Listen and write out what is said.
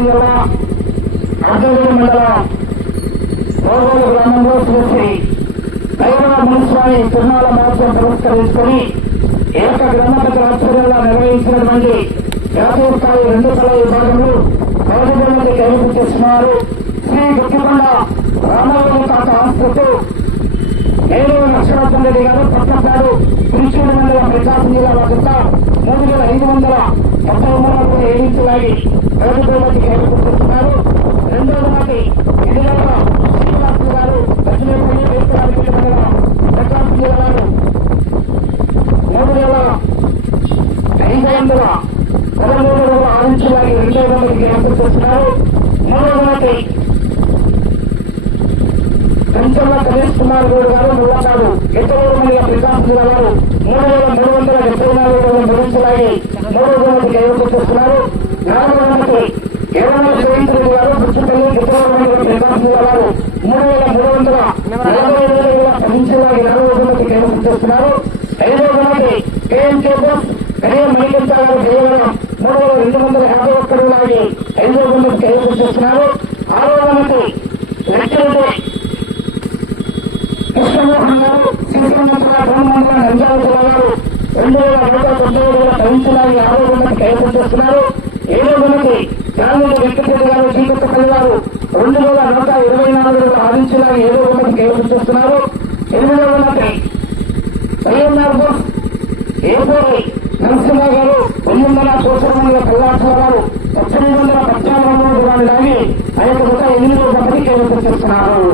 ప్రకాశం జిల్లా అర్ధగిరి మండలం రోగోలు గ్రామంలో శ్రీ మహోత్సవం ఏక గ్రామపతి ఆధ్వర్యంలో నిర్వహించినటువంటి జాతీయ స్థాయి రెండు కళ విభాగంలో పదకొండు మంది కైవసం చేస్తున్నారు శ్రీ గుర్తికొండ రామవరం తాత ఆస్పత్రి ఏడు లక్షణార్థం రెడ్డి గారు పట్టణాడు తిరుచూరు మండలం ప్రకాశం జిల్లా వారు మూడు వేల ఐదు వందల ముప్పై మూడు ఏడించలాగి ప్రభుత్వ మంది రెండవ నాటి ఎన్నికల శ్రీనివాసు గారు దక్షిణపల్లి వేసుకోవడానికి మండలం ప్రకాశం మూడు వేల ఐదు వందల పదమూడు వేల ఆరించలాగి రెండవ మందికి కైవసం మూడవ నాటి కంచర్ల గణేష్ కుమార్ గౌడ్ గారు ముల్లకాడు ఎత్తవూరు మండల ప్రకాశం జిల్లా వారు మూడు వేల మూడు వందల డెబ్బై నాలుగు వేల ముగించలాగి మూడు చేస్తున్నారు నాలుగు మందికి ఏడవ గారు పుచ్చుపల్లి మండల జిల్లా వారు మూడు వేల మూడు వందల నలభై వేల పదించలాగి నాలుగు మందికి చేస్తున్నారు. ఐదవ మంది కేఎం కేబుల్ కడియ మణికంఠ గారు మూడు వేల రెండు వందల యాభై ఒక్కడు లాగి ఐదవ మందికి కైవసం చేస్తున్నారు. మంది లక్ష్మీ కృష్ణమోహన్ గారు నంద్యాల జిల్లా గారు రెండు వేల నూట తొంభై వేల భరించడానికి ఆరో మంది చేస్తున్నారు. ఏడో మంది గాలి వెంకటరెడ్డి గారు శ్రీకృష్ణపల్లి గారు రెండు వేల నూట ఇరవై నాలుగు వేల ఆదించడానికి ఒకటి మంది చూస్తున్నారు. ఎనిమిది వందల వైఎన్ఆర్ బోస్ ఏపోరి నరసింహ గారు తొమ్మిది వందల కోసరమంగళ కల్లాక్షర గారు పద్దెనిమిది వందల పద్నాలుగు వందల లాగి ఆ యొక్క ఎనిమిది ఒకటి కైవసం చేస్తున్నారు.